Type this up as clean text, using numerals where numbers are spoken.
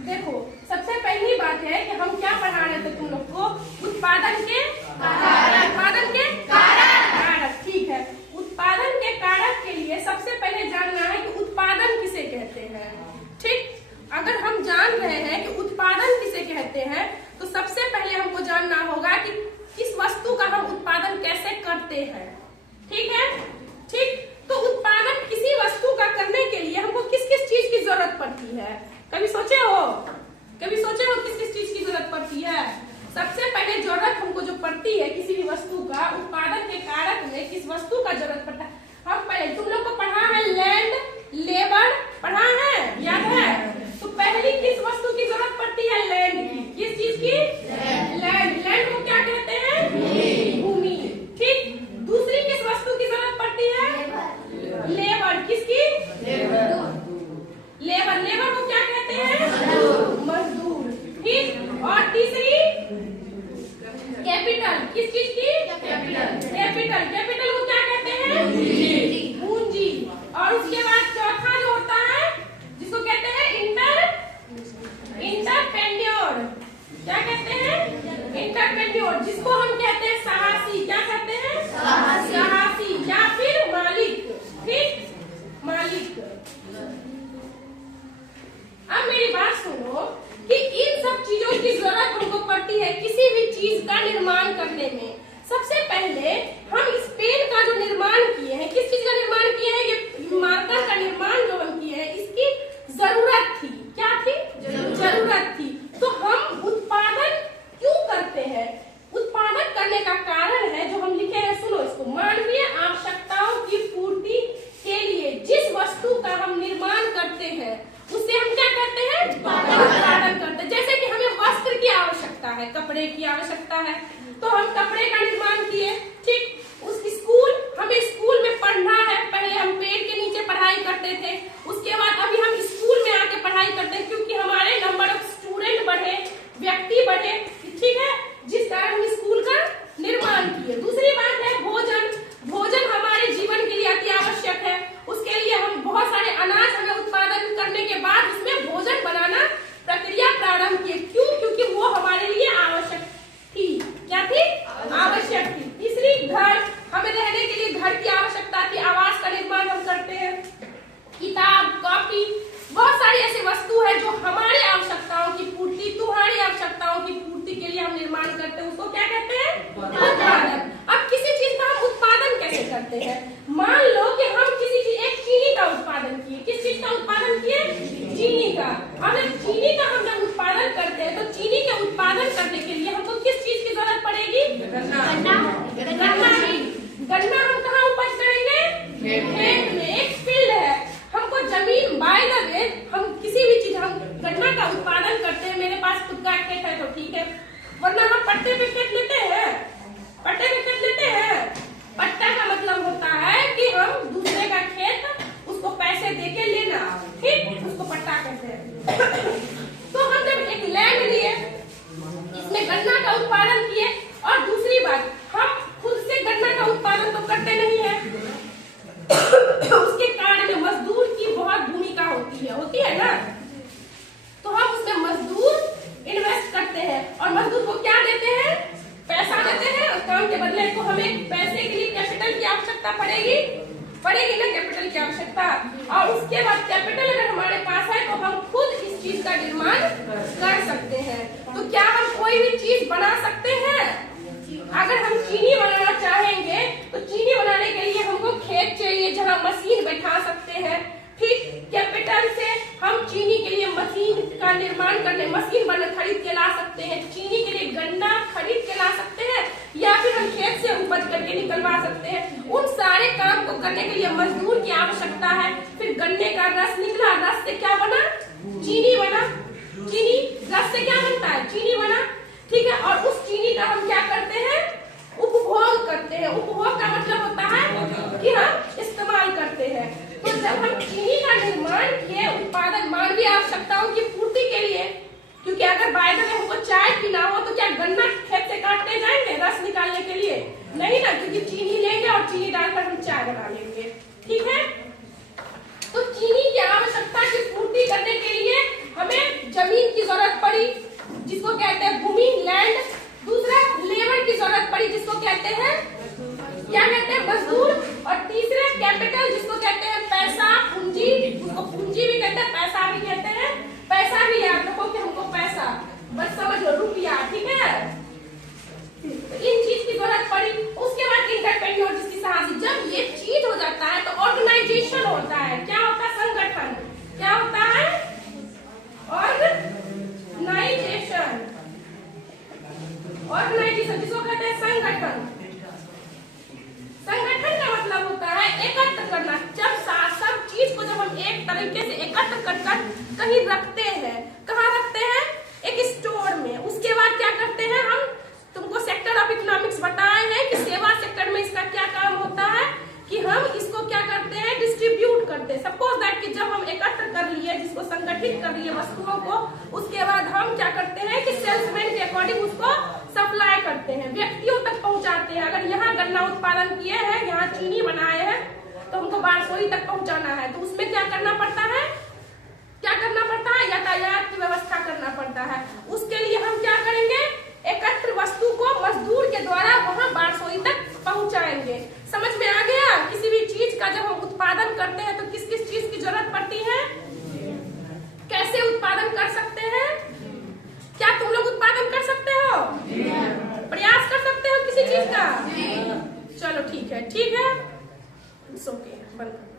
देखो, सबसे पहली बात है कि हम क्या पढ़ा रहे थे तुम लोग को, उत्पादन के कारक। उत्पादन के कारक, ठीक है। उत्पादन के कारक के लिए सबसे पहले जानना है कि उत्पादन किसे कहते हैं। ठीक, अगर हम जान रहे हैं कि उत्पादन किसे कहते हैं तो सबसे पहले हमको जानना होगा कि किस वस्तु का हम उत्पादन कैसे करते हैं। ठीक है, ठीक। तो उत्पादन किसी वस्तु का करने के लिए हमको किस किस चीज की जरूरत पड़ती है, कभी सोचे हो? कभी सोचे हो किस किस चीज की जरूरत पड़ती है? सबसे पहले जरूरत हमको जो पड़ती है किसी भी वस्तु का, उत्पादन के कारक में किस वस्तु का जरूरत पड़ता है। हम पहले तुम लोग को पढ़ा है लैंड, लेबर, पढ़ा है, याद है? तो पहली किस वस्तु की जरूरत पड़ती है? लैंड की। किस चीज की? लैंड। लैंड को क्या कहते हैं? भूमि। ठीक। दूसरी किस वस्तु की जरूरत पड़ती है? लेबर। किसकी? लेबर। लेबर को क्या कहते हैं? मजदूर। ठीक। और तीसरी कैपिटल। किस चीज की? कैपिटल। कैपिटल को क्या कहते हैं? पूंजी। और उसके बाद चौथा जो होता है जिसको कहते हैं इंटरप्रेन्योर। क्या कहते हैं? इंटरप्रेन्योर, जिसको हम कहते हैं साहसी। क्या कहते हैं? साहसी या फिर मालिक। ठीक, मालिक। अब मेरी बात सुनो कि इन सब चीजों की जरूरत हमको पड़ती है किसी भी चीज का निर्माण करने में। सबसे पहले हम इस पेन का जो निर्माण किए हैं, किस चीज का निर्माण किए हैं? ये मार्कर का निर्माण जो हम किए हैं, इसकी जरूरत थी। क्या थी? जरूरत थी। तो हम उत्पादन क्यों करते हैं? उत्पादन करने का कारण है जो हम लिखे हैं, सुनो इसको। मानवीय आवश्यकताओं की पूर्ति के लिए जिस वस्तु का हम निर्माण करते हैं उससे हम क्या करते हैं? उत्पादन करते हैं। जैसे कि हमें वस्त्र की आवश्यकता है, कपड़े की आवश्यकता है, तो हम कपड़े का निर्माण किए। ठीक। उस स्कूल, हमें स्कूल में पढ़ना है, पहले हम पेड़ के नीचे पढ़ाई करते थे, उसके बाद अभी हम स्कूल में आके पढ़ाई करते हैं क्योंकि हमारे नंबर ऑफ स्टूडेंट बढ़े, व्यक्ति बढ़े। ठीक है, जिस कारण हम स्कूल का निर्माण किए। दूसरी बात है भोजन। भोजन हमारे जीवन के लिए अति आवश्यक है। उसके लिए हम बहुत सारे अनाज हमें उत्पादन करने के बाद उसमें भोजन बनाना प्रक्रिया प्रारंभ किए। क्यों? क्योंकि वो हमारे लिए आवश्यक थी। क्या थी? आवश्यक थी। तीसरी, घर। हमें रहने के लिए घर की आवश्यकता थी, आवास का निर्माण हम करते हैं। किताब, कॉपी, बहुत सारी ऐसी वस्तु है जो हमारी आवश्यकताओं की पूर्ति, तुम्हारी आवश्यकताओं की पूर्ति के लिए हम निर्माण करते हैं। उसको क्या कहते हैं? उत्पादन। अब किसी चीज का हम उत्पादन कैसे करते हैं? मान लो कि हम किसी चीज, एक चीनी का उत्पादन किए। किस चीज का उत्पादन किए? चीनी का। अब चीनी का हम जब उत्पादन करते हैं तो चीनी के उत्पादन करने के लिए हमको किस चीज की जरूरत पड़ेगी? गन्ना की। गन्ना हम कहाँ उपज करेंगे? खेत में। एक फील्ड है, हमको जमीन, बाय द वे हम किसी भी चीज, हम गन्ना का उत्पादन करते हैं। मेरे पास खुद का खेत है तो ठीक है, वरना हम पट्टे पे खेत लेते हैं। पट्टे पे खेत लेते हैं। पट्टा का मतलब होता है कि हम दूसरे का खेत उसको पैसे देके लेना। ठीक, उसको पट्टा कहते हैं। तो हम जब एक लैंड लिए, इसमें गन्ना का उत्पादन किए, और दूसरी बात, हम खुद से गन्ना का उत्पादन तो करते नहीं है, उसके कारण में मजदूर की बहुत भूमिका होती है ना। तो हम उसमें मजदूर इन्वेस्ट करते हैं और मजदूर को क्या देते हैं? पैसा देते हैं। और काम के बदले को हमें पैसे के लिए कैपिटल की आवश्यकता पड़ेगी ना, कैपिटल की आवश्यकता। और उसके बाद कैपिटल अगर हमारे पास है तो हम खुद इस चीज का निर्माण कर सकते हैं। तो क्या हम कोई भी चीज बना सकते हैं? अगर हम चीनी बनाना चाहेंगे तो चीनी बनाने के लिए हमको खेत चाहिए जहाँ मशीन बैठा सकते हैं। ठीक, कैपिटल से हम चीनी के लिए मशीन का निर्माण करने, मशीन खरीद के ला सकते हैं। चीनी के लिए गन्ना खरीद के ला सकते हैं, या फिर हम खेत से उपज करके निकलवा सकते हैं। उन सारे काम को करने के लिए मजदूर की आवश्यकता है। फिर गन्ने का रस निकला, रस से क्या बना? चीनी बना। चीनी, रस से क्या बनता है? चीनी बना। ठीक है, और उस चीनी का हम क्या करते हैं? उपभोग करते हैं। उपभोग का मतलब होता है कि हम इस्तेमाल करते हैं। तो जब हम चीनी का निर्माण किए, उत्पादन, मानवीय आवश्यकताओं की पूर्ति के लिए, क्योंकि अगर बाय द वे हमको चाय पीना हो तो क्या गन्ना खेत से काटने जाएंगे रस निकालने के लिए? नहीं ना, क्योंकि चीनी लेंगे और चीनी डालकर हम चाय बना लेंगे। ठीक है, तो चीनी की आवश्यकता की पूर्ति करने के लिए हमें जमीन रखते हैं, कहाँ रखते हैं? एक स्टोर में। उसके बाद क्या करते हैं हम? तुमको सेक्टर ऑफ इकोनॉमिक्स बताए हैं कि सेवा सेक्टर में इसका क्या काम होता है कि हम इसको क्या करते हैं? डिस्ट्रीब्यूट करते हैं। सपोज दैट कि जब हम एकत्र कर लिए, जिसको संगठित कर लिए वस्तुओं को, उसके बाद हम क्या करते हैं कि सेल्समैन के अकॉर्डिंग उसको सप्लाई करते हैं, व्यक्तियों तक पहुंचाते हैं। अगर यहाँ गन्ना उत्पादन किए हैं, यहाँ चीनी बनाए हैं, तो हमको बारसोई तक पहुंचाना है, तो उसमें क्या करना पड़ता है? क्या करना पड़ता है? यातायात की व्यवस्था करना पड़ता है। उसके लिए हम क्या करेंगे? एकत्र वस्तु को मजदूर के द्वारा वहां बारसोई तक पहुंचाएंगे। समझ में आ गया? किसी भी चीज का जब हम उत्पादन करते हैं तो किस किस चीज की जरूरत पड़ती है? कैसे उत्पादन कर सकते हैं? क्या तुम लोग उत्पादन कर सकते हो? प्रयास कर सकते हो किसी चीज का? चलो ठीक है, ठीक है, ओके, बंद।